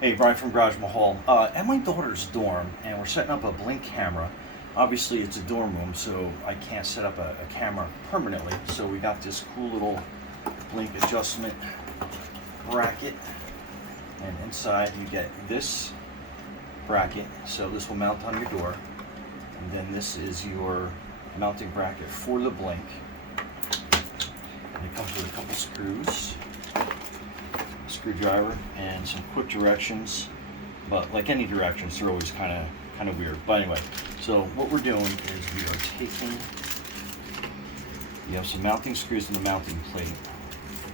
Hey, Brian from Garage Mahal. At my daughter's dorm, and we're setting up a Blink camera. Obviously, it's a dorm room, so I can't set up a camera permanently. So we got this cool little Blink adjustment bracket, and inside you get this bracket. So this will mount on your door, and then this is your mounting bracket for the Blink. And it comes with a couple screws, screwdriver, and some quick directions, but like any directions, they're always kind of weird. But anyway, so what we're doing is we are taking, you have some mounting screws and the mounting plate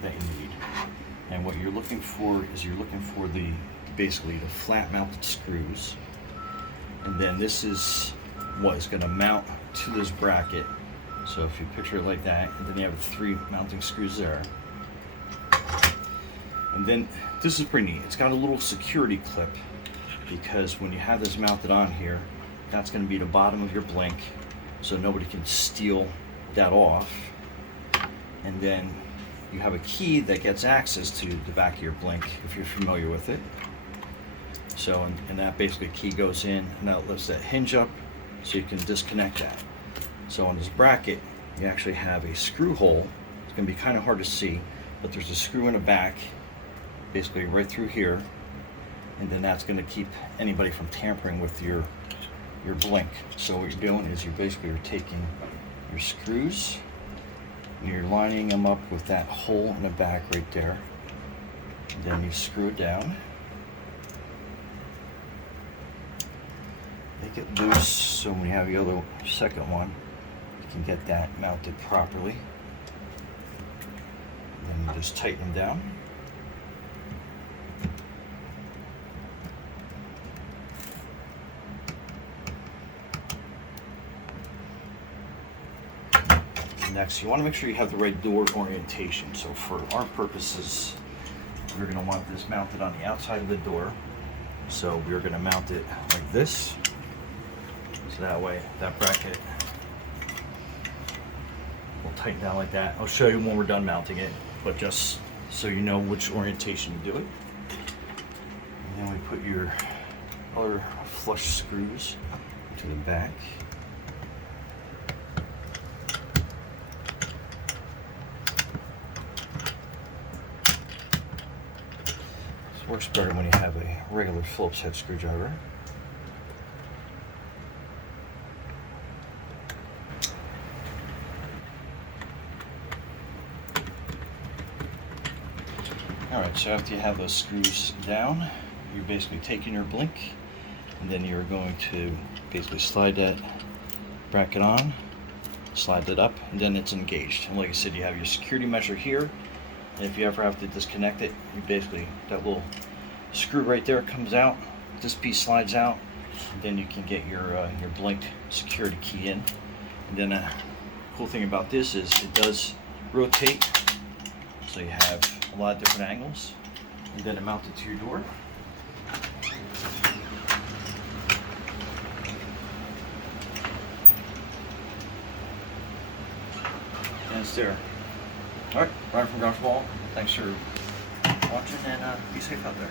that you need, and what you're looking for is the basically the flat mounted screws, and then this is what is going to mount to this bracket. So if you picture it like that, and then you have 3 mounting screws there. And then this is pretty neat. It's got a little security clip, because when you have this mounted on here, that's going to be the bottom of your Blink, so nobody can steal that off. And then you have a key that gets access to the back of your Blink, if you're familiar with it. So, and that basically key goes in, and that lifts that hinge up, so you can disconnect that. So on this bracket, you actually have a screw hole. It's going to be kind of hard to see, but there's a screw in the back, basically right through here, and then that's going to keep anybody from tampering with your Blink. So what you're doing is you're taking your screws and you're lining them up with that hole in the back right there, and then you screw it down, make it loose, so when you have the other second one, you can get that mounted properly. And then you just tighten them down. Next, you want to make sure you have the right door orientation. So for our purposes, we're going to want this mounted on the outside of the door. So we're going to mount it like this. So that way, that bracket will tighten down like that. I'll show you when we're done mounting it, but just so you know which orientation you do it. And then we put your other flush screws to the back. Works better when you have a regular Phillips head screwdriver. Alright, so after you have those screws down, you're basically taking your Blink, and then you're going to basically slide that bracket on, slide it up, and then it's engaged. And like I said, you have your security measure here. And if you ever have to disconnect it, you basically, that little screw right there comes out, this piece slides out, and then you can get your Blink security key in. And then the cool thing about this is it does rotate, so you have a lot of different angles, and then it mounted to your door. And it's there. Alright, Brian from Garage Mahal. Thanks for watching, and be safe out there.